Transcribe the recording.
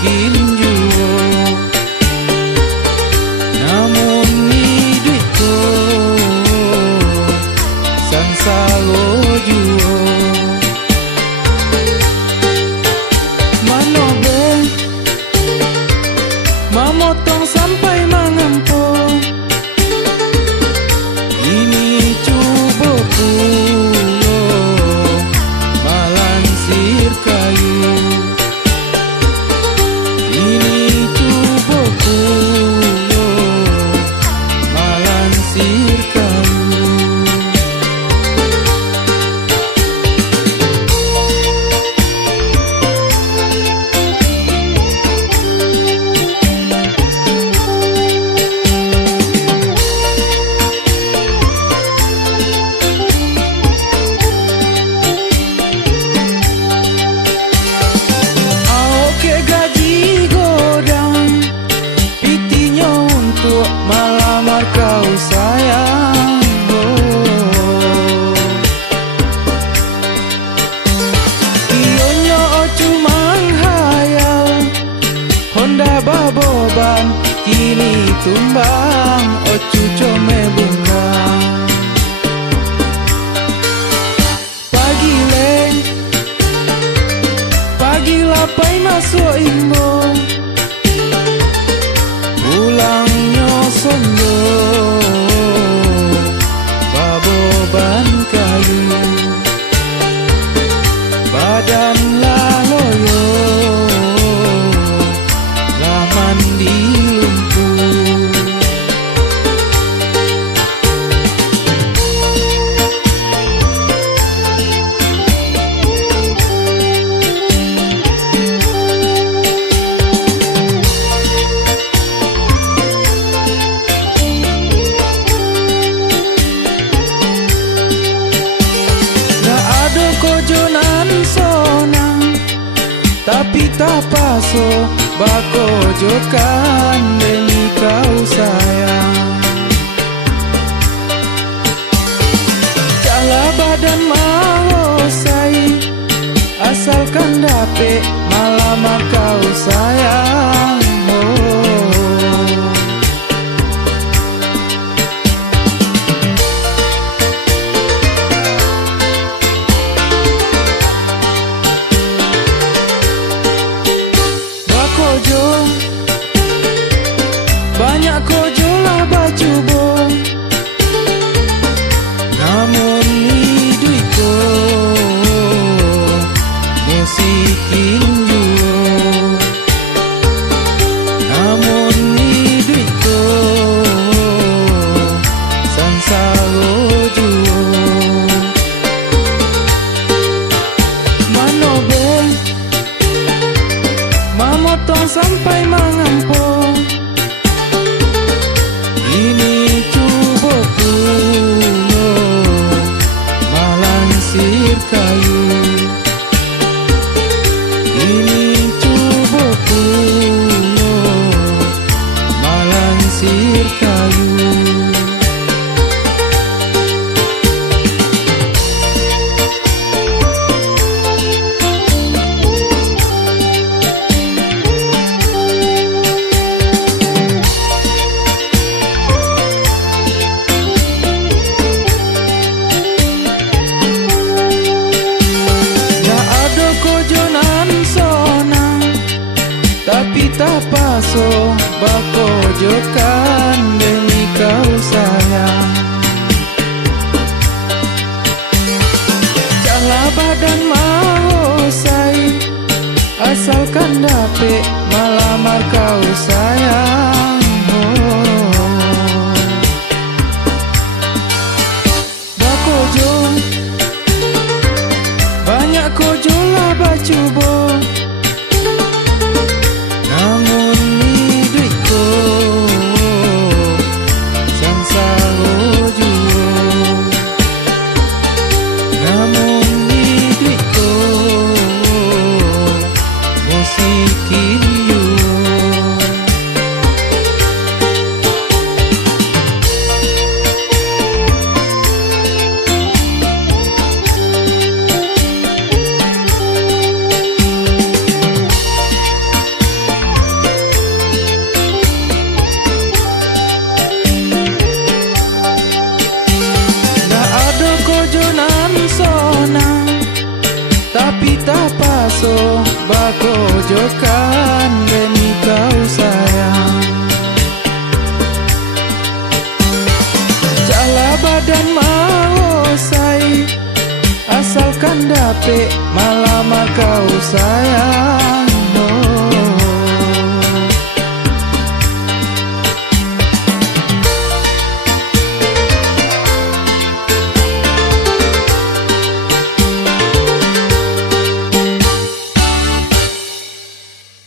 miskin jua, namun ni duitku sansaro jua. Mano be mamotong sampai mengampo, ini cuba pulo malansir kayu. Ini cuba pulo malansir kayu. Malamar kau sayang, Ionyo cumang hayal, Honda baboban kini tumbang, ocu come bunga. Pagi lapai masuk imbo, pulangnya sonjo baboban kayu, badan lah loyo lah mandi lumpur. Kojonan sonang tapi tak paso bakojokan demi kau sayang. Jala badan mau say, asalkan dapet malamar kau sayang. Banyak kojo lah baju bo, namun ni duitku musikin jua, namun ni duitku sansaro jua. Mano be mamotong sampai mengampo, ini cuba pulo malansir kayu. Ini cuba pulo malansir kayu. Tapi tak paso bakojokan demi kau sayang. Jala badan mau say, asalkan dapet malamar kau sayang. Bakojo banyak kojo lah baju bo, namun ni duitku sansaro jua, namun ni duitku musikin jua. asalkan demi kau sayang. Jala badan mau say, asalkan dapet malam kau sayang.